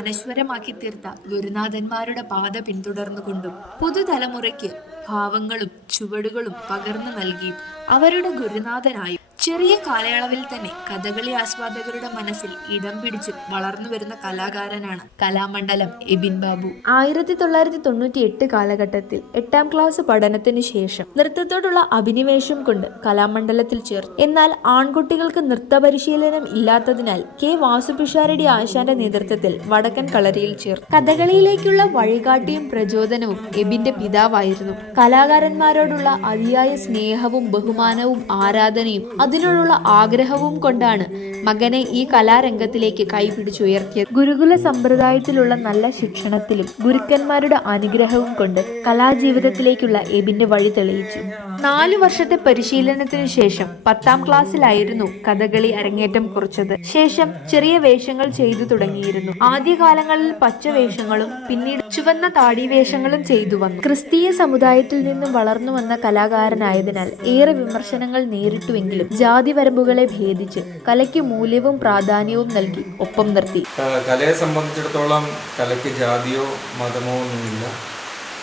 അനശ്വരമാക്കി തീർത്ത ഗുരുനാഥന്മാരുടെ പാത പിന്തുടർന്നുകൊണ്ടും പുതുതലമുറയ്ക്ക് ഭാവങ്ങളും ചുവടുകളും പകർന്നു നൽകിയും അവരുടെ ഗുരുനാഥനായും ചെറിയ കാലയളവിൽ തന്നെ കഥകളി ആസ്വാദകരുടെ മനസ്സിൽ ഇടം പിടിച്ച് വളർന്നു വരുന്ന കലാകാരനാണ് കലാമണ്ഡലം എബിൻ ബാബു. 1998 കാലഘട്ടത്തിൽ 8ാം ക്ലാസ് പഠനത്തിനു ശേഷം നൃത്തത്തോടുള്ള അഭിനിവേശം കൊണ്ട് കലാമണ്ഡലത്തിൽ ചേർന്നു. എന്നാൽ ആൺകുട്ടികൾക്ക് നൃത്ത പരിശീലനം ഇല്ലാത്തതിനാൽ കെ വാസുപിഷാരടി ആശാന്റെ നേതൃത്വത്തിൽ വടക്കൻ കളരിയിൽ ചേർന്നു. കഥകളിയിലേക്കുള്ള വഴികാട്ടിയും പ്രചോദനവും എബിന്റെ പിതാവായിരുന്നു. കലാകാരന്മാരോടുള്ള അതിയായ സ്നേഹവും ബഹുമാനവും ആരാധനയും അതിനോടുള്ള ആഗ്രഹവും കൊണ്ടാണ് മകനെ ഈ കലാരംഗത്തിലേക്ക് കൈപിടിച്ചുയർത്തിയത്. ഗുരുകുല സമ്പ്രദായത്തിലുള്ള നല്ല ശിക്ഷണത്തിലും ഗുരുക്കന്മാരുടെ അനുഗ്രഹവും കൊണ്ട് കലാജീവിതത്തിലേക്കുള്ള എബിന്റെ വഴി തെളിയിച്ചു. 4 വർഷത്തെ പരിശീലനത്തിനു ശേഷം 10ാം ക്ലാസ്സിലായിരുന്നു കഥകളി അരങ്ങേറ്റം കുറിച്ചത്. ശേഷം ചെറിയ വേഷങ്ങൾ ചെയ്തു തുടങ്ങിയിരുന്നു. ആദ്യകാലങ്ങളിൽ പച്ച വേഷങ്ങളും പിന്നീട് ചുവന്ന താടി വേഷങ്ങളും ചെയ്തു വന്നു. ക്രിസ്തീയ സമുദായത്തിൽ നിന്നും വളർന്നു വന്ന കലാകാരനായതിനാൽ ഏറെ വിമർശനങ്ങൾ നേരിട്ടുവെങ്കിലും ജാതി വരമ്പുകളെ ഭേദിച്ച് കലയ്ക്ക് മൂല്യവും പ്രാധാന്യവും നൽകി ഒപ്പം നിർത്തി. കലയെ സംബന്ധിച്ചിടത്തോളം കലയ്ക്ക് ജാതിയോ മതമോ ഒന്നുമില്ല.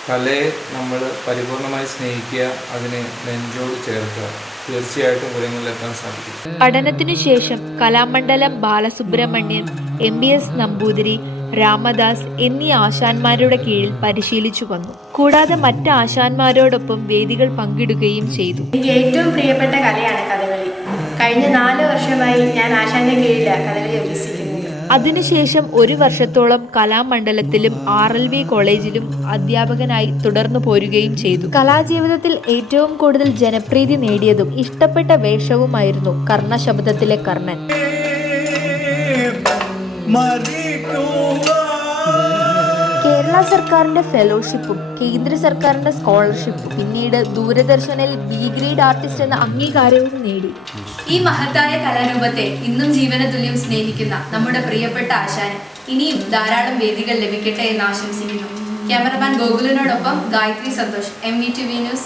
കലയെ നമ്മൾ പരിപൂർണമായി സ്നേഹിക്കുക, അതിനെ നെഞ്ചോട് ചേർക്കുക, തീർച്ചയായിട്ടും ഉയരങ്ങളിലെത്താൻ സാധിക്കും. പഠനത്തിനു ശേഷം കലാമണ്ഡലം ബാലസുബ്രഹ്മണ്യൻ, MBS നമ്പൂതിരി, രാമദാസ് എന്നീ ആശാന്മാരുടെ കീഴിൽ പരിശീലിച്ചു വന്നു. കൂടാതെ മറ്റ് ആശാന്മാരോടൊപ്പം വേദികൾ പങ്കിടുകയും ചെയ്തു. എനിക്ക് ഏറ്റവും പ്രിയപ്പെട്ട കലയാണ് കഥകളി. കഴിഞ്ഞ 4 വർഷമായി ഞാൻ ആശാന്റെ കീഴിലാണ് കഥകളി അഭ്യസിക്കുന്നത്. അതിനുശേഷം 1 വർഷത്തോളം കലാമണ്ഡലത്തിലും RLV കോളേജിലും അധ്യാപകനായി തുടർന്നു പോരുകയും ചെയ്തു. കലാജീവിതത്തിൽ ഏറ്റവും കൂടുതൽ ജനപ്രീതി നേടിയതും ഇഷ്ടപ്പെട്ട വേഷവുമായിരുന്നു കർണശബ്ദത്തിലെ കർണൻ. കേരള സർക്കാരിന്റെ ഫെലോഷിപ്പും കേന്ദ്ര സർക്കാരിന്റെ സ്കോളർഷിപ്പും പിന്നീട് ദൂരദർശനിൽ B ഗ്രേഡ് ആർട്ടിസ്റ്റ് എന്ന അംഗീകാരവും നേടി. ഈ മഹത്തായ കലാരൂപത്തെ ഇന്നും ജീവനതുല്യം സ്നേഹിക്കുന്ന നമ്മുടെ പ്രിയപ്പെട്ട ആശാന് ഇനിയും ധാരാളം വേദികൾ ലഭിക്കട്ടെ എന്ന് ആശംസിക്കുന്നു. ക്യാമറമാൻ ഗോകുലിനോടൊപ്പം ഗായത്രി സന്തോഷ്, MVTV ന്യൂസ്.